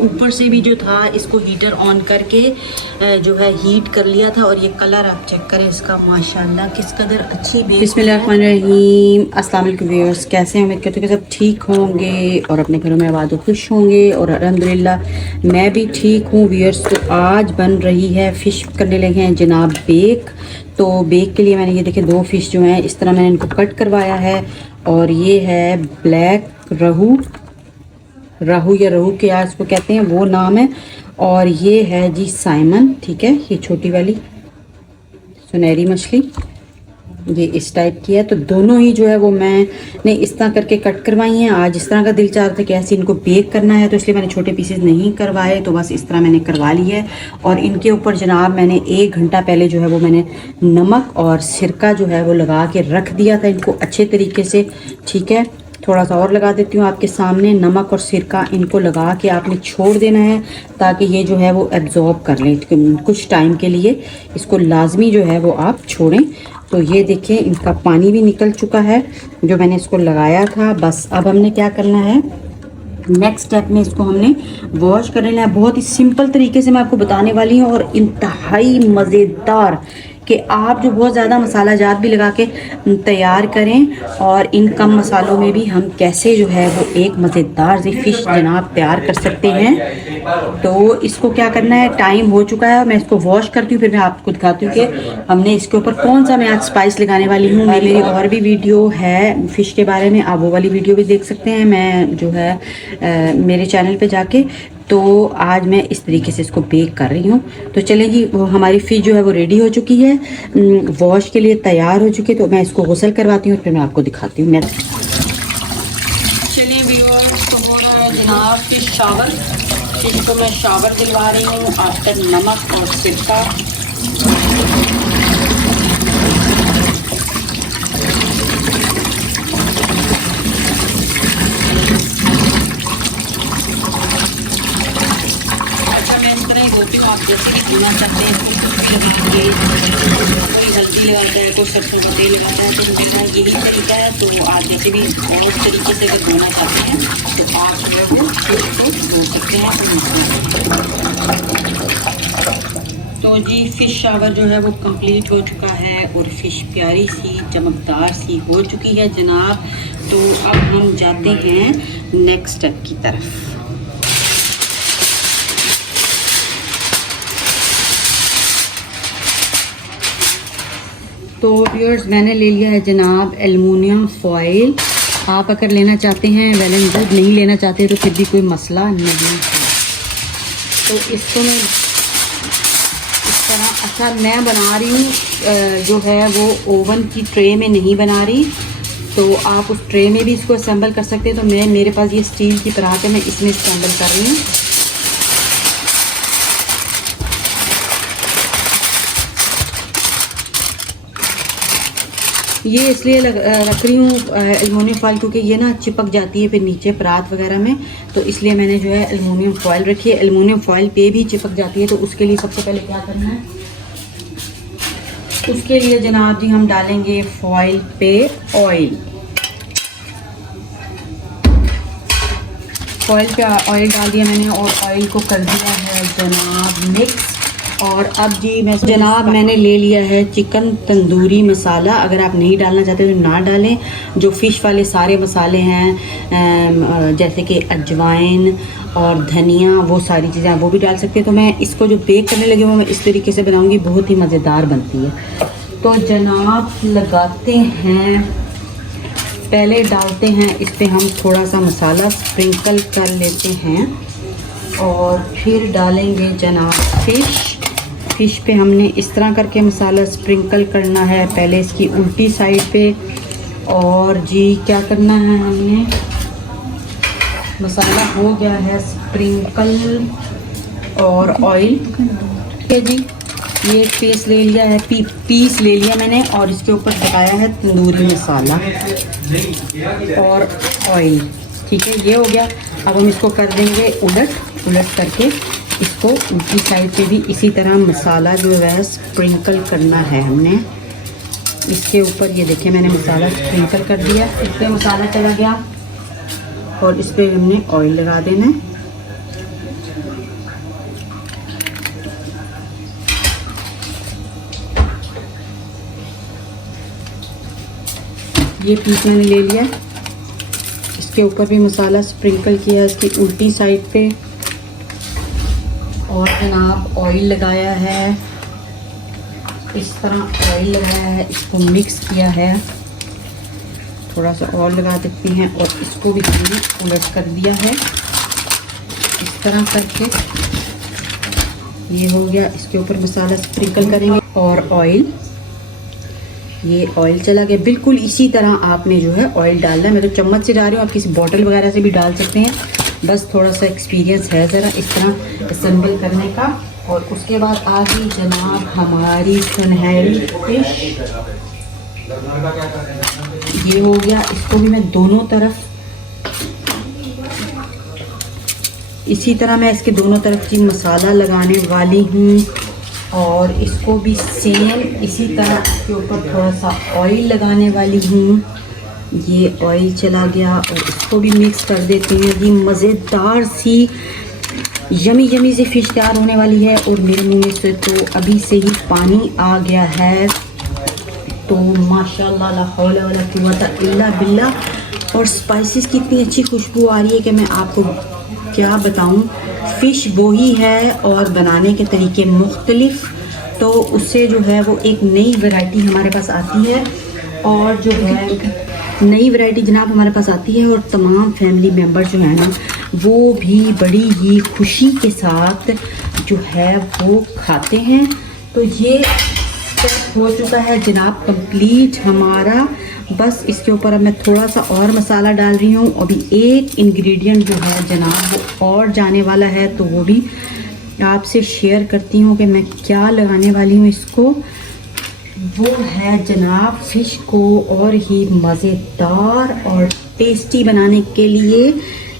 ऊपर से भी जो था इसको हीटर ऑन करके जो है हीट कर लिया था और ये कलर आप चेक करें इसका, माशाल्लाह किस कदर अच्छी बेस। बिस्मिल्लाहिर्रहमानिर्रहीम, अस्सलाम वालेकुम व्यूअर्स, कैसे हैं? उम्मीद करते हैं कि सब ठीक होंगे और अपने घरों में आबाद और खुश होंगे और अल्हम्दुलिल्लाह मैं भी ठीक हूँ व्यूअर्स। तो आज बन रही है फ़िश करने लगे हैं जनाब बेक। तो बेक के लिए मैंने ये देखे 2 फ़िश जो हैं इस तरह मैंने इनको कट करवाया है और ये है ब्लैक राहू या रहू के आज को कहते हैं वो नाम है, और ये है जी साइमन, ठीक है, ये छोटी वाली सुनहरी मछली ये इस टाइप की है। तो दोनों ही जो है वो मैंने इस तरह करके कट करवाई हैं। आज इस तरह का दिल चाह रहा था कि ऐसे इनको बेक करना है तो इसलिए मैंने छोटे पीसेस नहीं करवाए, तो बस इस तरह मैंने करवा ली है। और इनके ऊपर जनाब मैंने 1 घंटा पहले जो है वो मैंने नमक और सिरका जो है वो लगा के रख दिया था इनको अच्छे तरीके से, ठीक है। थोड़ा सा और लगा देती हूँ आपके सामने। नमक और सिरका इनको लगा के आपने छोड़ देना है ताकि ये जो है वो एब्जॉर्ब कर लें कुछ टाइम के लिए, इसको लाजमी जो है वो आप छोड़ें। तो ये देखिए इनका पानी भी निकल चुका है जो मैंने इसको लगाया था। बस अब हमने क्या करना है, नेक्स्ट स्टेप में इसको हमने वॉश कर लेना है। बहुत ही सिंपल तरीके से मैं आपको बताने वाली हूँ और इंतहाई मज़ेदार, कि आप जो बहुत ज़्यादा मसाला जात भी लगा के तैयार करें और इन कम मसालों में भी हम कैसे जो है वो एक मज़ेदार सी फ़िश जनाब तैयार कर सकते हैं। तो इसको क्या करना है, टाइम हो चुका है, मैं इसको वॉश करती हूँ फिर मैं आपको दिखाती हूँ कि हमने इसके ऊपर कौन सा मैं आज स्पाइस लगाने वाली हूँ। मेरी और भी वीडियो है फ़िश के बारे में, आप वो वाली वीडियो भी देख सकते हैं मैं जो है मेरे चैनल पर जाके। तो आज मैं इस तरीके से इसको बेक कर रही हूँ। तो चलें जी, वो हमारी फ़िश जो है वो रेडी हो चुकी है, वॉश के लिए तैयार हो चुकी है। तो मैं इसको गुसल करवाती हूँ फिर मैं आपको दिखाती हूँ। मैं चलिए व्यूअर्स, तो हो रहा है जनाब फ़िश शावर। फ़िश को मैं शावर दिलवा रही हूँ आफ्टर नमक और सिरका। आप जैसे कि धोना चाहते हैं कोई हल्दी लगाता है, कोई सरसों का तेल लगाता है, तो मेरा यही तरीका है। तो आप जैसे भी और उस तरीके से अगर धोना चाहते हैं तो आप जो है वो इसको धो सकते हैं। तो जी फ़िश शावर जो है वो कंप्लीट हो चुका है और फ़िश प्यारी सी चमकदार सी हो चुकी है जनाब। तो अब हम जाते हैं नेक्स्ट स्टेप की तरफ। तो व्यूअर्स मैंने ले लिया है जनाब एल्युमिनियम फॉइल। आप अगर लेना चाहते हैं वेल एंड गुड, नहीं लेना चाहते तो फिर भी कोई मसला नहीं है। तो इसको मैं इस तरह, अच्छा मैं बना रही हूँ जो है वो ओवन की ट्रे में नहीं बना रही, तो आप उस ट्रे में भी इसको असेंबल कर सकते हैं। तो मेरे पास ये स्टील की परात है, मैं इसमें असेंबल कर रही हूँ। ये इसलिए रख रही हूँ एल्युमिनियम फॉइल क्योंकि ये ना चिपक जाती है फिर नीचे परात वगैरह में, तो इसलिए मैंने जो है एल्युमिनियम फॉइल रखी है। एल्युमिनियम फॉइल पे भी चिपक जाती है, तो उसके लिए सबसे पहले क्या करना है, उसके लिए जनाब जी हम डालेंगे फॉइल पे ऑयल। फॉइल पे ऑयल डाल दिया मैंने और ऑयल को कर दिया है जनाब मिक्स। और अब जी मैंने ले लिया है चिकन तंदूरी मसाला। अगर आप नहीं डालना चाहते तो ना डालें। जो फ़िश वाले सारे मसाले हैं जैसे कि अजवाइन और धनिया, वो सारी चीज़ें आप वो भी डाल सकते हैं। तो मैं इसको जो बेक करने लगी हूँ मैं इस तरीके से बनाऊँगी, बहुत ही मज़ेदार बनती है। तो जनाब लगाते हैं, पहले डालते हैं इस पर हम थोड़ा सा मसाला स्प्रिंकल कर लेते हैं और फिर डालेंगे जनाब फ़िश पे हमने इस तरह करके मसाला स्प्रिंकल करना है, पहले इसकी उल्टी साइड पे। और जी क्या करना है, हमने मसाला हो गया है स्प्रिंकल और ऑयल, ठीक है जी। ये पीस ले लिया है, पीस ले लिया मैंने और इसके ऊपर लगाया है तंदूरी मसाला और ऑयल, ठीक है। ये हो गया। अब हम इसको कर देंगे उलट करके इसको उनकी साइड पे भी इसी तरह मसाला जो है स्प्रिंकल करना है हमने इसके ऊपर। ये देखिए मैंने मसाला स्प्रिंकल कर दिया, इस पर मसाला चला गया और इस पर हमने ऑयल लगा देना है। ये पीस मैंने ले लिया। इसके ऊपर भी मसाला स्प्रिंकल किया इसकी उल्टी साइड पे, और जनाब ऑयल लगाया है, इस तरह ऑयल लगाया है, इसको मिक्स किया है। थोड़ा सा और लगा देते हैं और इसको भी हमने उलट कर दिया है इस तरह करके। ये हो गया। इसके ऊपर मसाला स्प्रिंकल करेंगे और ऑयल, ये ऑयल चला गया। बिल्कुल इसी तरह आपने जो है ऑयल डालना है। मैं तो चम्मच से डाल रही हूँ, आप किसी बॉटल वगैरह से भी डाल सकते हैं। बस थोड़ा सा एक्सपीरियंस है ज़रा इस तरह असेंबल करने का। और उसके बाद आ गई जनाब हमारी सुनहरी फिश। ये हो गया। इसको भी मैं दोनों तरफ इसी तरह मैं इसके दोनों तरफ की मसाला लगाने वाली हूँ, और इसको भी सेम इसी तरह इसके ऊपर थोड़ा सा ऑयल लगाने वाली हूँ। ये ऑयल चला गया और इसको भी मिक्स कर देते हैं। ये मज़ेदार सी यमी यमी सी फ़िश तैयार होने वाली है, और मेरे मुँह में से तो अभी से ही पानी आ गया है। तो माशाल्लाह ला हौला वला कुव्वता इल्ला बिल्लाह। और स्पाइसेस की इतनी अच्छी खुशबू आ रही है कि मैं आपको क्या बताऊं। फ़िश वही है और बनाने के तरीके मुख्तलिफ, तो उससे जो है वो एक नई वैरायटी हमारे पास आती है। और जो है नई वैरायटी जनाब हमारे पास आती है, और तमाम फैमिली मेम्बर जो है ना वो भी बड़ी ही खुशी के साथ जो है वो खाते हैं। तो ये हो चुका है जनाब कंप्लीट हमारा। बस इसके ऊपर अब मैं थोड़ा सा और मसाला डाल रही हूँ। अभी एक इंग्रेडिएंट जो है जनाब वो और जाने वाला है, तो वो भी आपसे शेयर करती हूँ कि मैं क्या लगाने वाली हूँ इसको। वो है जनाब फ़िश को और ही मज़ेदार और टेस्टी बनाने के लिए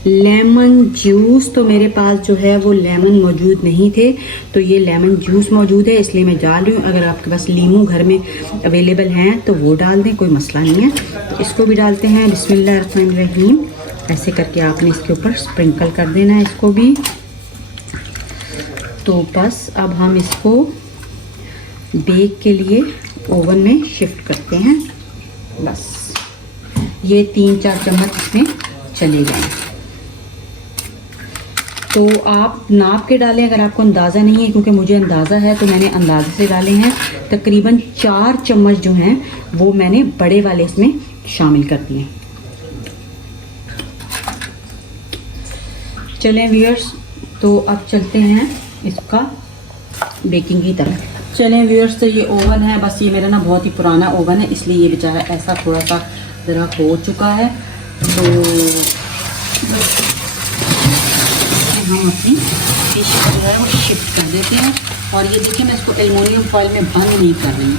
लेमन जूस। तो मेरे पास जो है वो लेमन मौजूद नहीं थे, तो ये लेमन जूस मौजूद है इसलिए मैं डाल रही हूँ। अगर आपके पास लीमू घर में अवेलेबल हैं तो वो डाल दें, कोई मसला नहीं है। तो इसको भी डालते हैं। बिस्मिल्लाहिर्रहमानिर्रहीम। ऐसे करके आपने इसके ऊपर स्प्रिंकल कर देना है इसको भी। तो बस अब हम इसको बेक के लिए ओवन में शिफ्ट करते हैं। बस ये 3-4 चम्मच इसमें चले जाएँ। तो आप नाप के डालें अगर आपको अंदाज़ा नहीं है, क्योंकि मुझे अंदाज़ा है तो मैंने अंदाज़े से डाले हैं। तकरीबन 4 चम्मच जो हैं वो मैंने बड़े वाले इसमें शामिल कर दिए। चलें व्यूअर्स, तो अब चलते हैं इसका बेकिंग की तरफ। चलें व्यूअर्स, तो ये ओवन है। बस ये मेरा ना बहुत ही पुराना ओवन है, इसलिए ये बेचारा ऐसा थोड़ा सा ज़रा हो चुका है। तो हम अपनी फिश को जो है वो शिफ्ट कर देते हैं। और ये देखिए मैं इसको एल्युमिनियम फॉइल में बंद नहीं कर रही हूँ।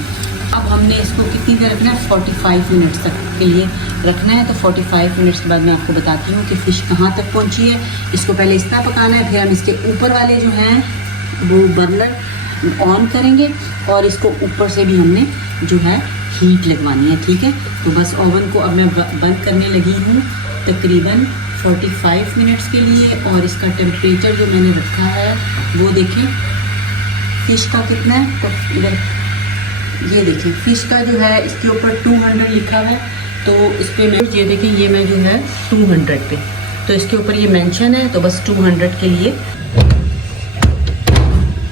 अब हमने इसको कितनी देर रखना है, 45 मिनट्स तक के लिए रखना है। तो 45 मिनट्स के बाद मैं आपको बताती हूँ कि फ़िश कहाँ तक पहुँची है। इसको पहले इस तरह पकाना है, फिर हम इसके ऊपर वाले जो हैं वो बर्नर ऑन करेंगे, और इसको ऊपर से भी हमने जो है हीट लगवानी है। ठीक है, तो बस ओवन को अब मैं बंद करने लगी हूँ तकरीबन 45 मिनट्स के लिए। और इसका टेम्परेचर जो मैंने रखा है वो देखें फ़िश का कितना है। तो इधर ये देखें फ़िश का जो है इसके ऊपर 200 लिखा है, तो इस पर मैं ये देखें ये मैं जो है 200 पे, तो इसके ऊपर ये मेंशन है, तो बस 200 के लिए।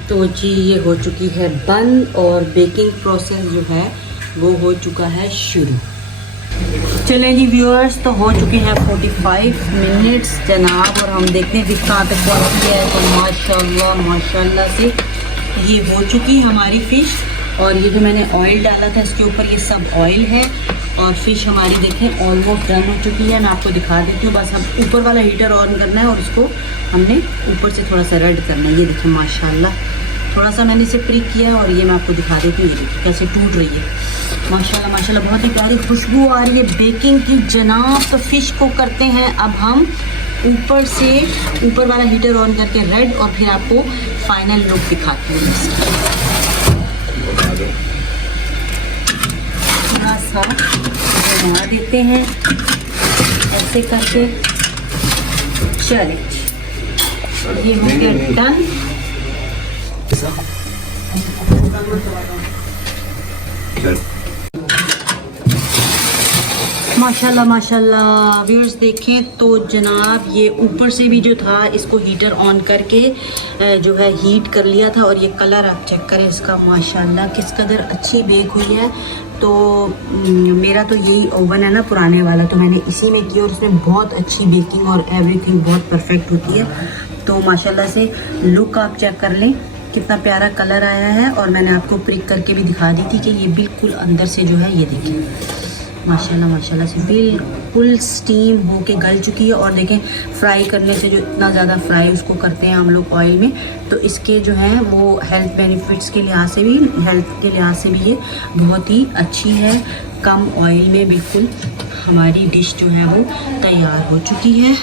तो जी ये हो चुकी है बंद, और बेकिंग प्रोसेस जो है वो हो चुका है शुरू। चलें जी व्यूअर्स, तो हो चुके हैं 45 मिनट्स जनाब, और हम देखते हैं फिश कहाँ तक पहुँची है। तो माशाल्लाह माशाल्लाह से ये हो चुकी हमारी फ़िश। और ये जो मैंने ऑयल डाला था इसके ऊपर ये सब ऑयल है, और फ़िश हमारी देखें ऑलमोस्ट डन हो चुकी है। मैं आपको दिखा देती हूँ। बस हम ऊपर वाला हीटर ऑन करना है और इसको हमने ऊपर से थोड़ा सा रेड करना है। ये देखें माशाल्लाह थोड़ा सा मैंने इसे प्रिक किया है, और ये मैं आपको दिखा देती हूँ कैसे टूट रही है। माशाल्लाह माशाल्लाह बहुत ही प्यारी खुशबू आ रही है बेकिंग की जनाब। तो फ़िश को करते हैं अब हम ऊपर से, ऊपर वाला हीटर ऑन करके रेड, और फिर आपको फाइनल लुक दिखाती हूँ। थोड़ा सा बना देते हैं ऐसे करके। चलिए ये हो गया डन। माशाल्लाह माशाल्लाह व्यूअर्स देखें तो जनाब ये ऊपर से भी जो था इसको हीटर ऑन करके जो है हीट कर लिया था और ये कलर आप चेक करें इसका माशाल्लाह किस कदर अच्छी बेक हुई है। तो मेरा तो यही ओवन है ना पुराने वाला, तो मैंने इसी में किया और इसमें बहुत अच्छी बेकिंग और एवरीथिंग बहुत परफेक्ट होती है। तो माशाल्लाह से लुक आप चेक कर लें कितना प्यारा कलर आया है और मैंने आपको प्रिक करके भी दिखा दी थी कि ये बिल्कुल अंदर से जो है ये देखिए माशाल्लाह माशाल्लाह से बिल्कुल स्टीम होके गल चुकी है। और देखें फ्राई करने से जो इतना ज़्यादा फ्राई उसको करते हैं हम लोग ऑयल में, तो इसके जो है वो हेल्थ बेनिफिट्स के लिहाज से भी ये बहुत ही अच्छी है। कम ऑयल में बिल्कुल हमारी डिश जो है वो तैयार हो चुकी है।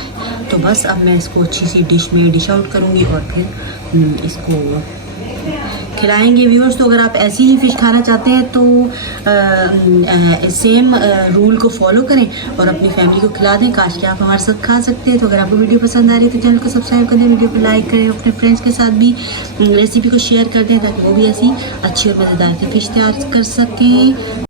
तो बस अब मैं इसको अच्छी सी डिश में डिश आउट करूँगी और फिर इसको खिलाएंगे व्यूअर्स। तो अगर आप ऐसी ही फ़िश खाना चाहते हैं तो सेम रूल को फॉलो करें और अपनी फैमिली को खिला दें। काश कि आप हमारे साथ खा सकते हैं। तो अगर आपको वीडियो पसंद आ रही है तो चैनल को सब्सक्राइब कर दें, वीडियो को लाइक करें, अपने फ्रेंड्स के साथ भी रेसिपी को शेयर कर दें ताकि वो भी ऐसी अच्छी और मज़ेदार सी फ़िश तैयार कर सकें।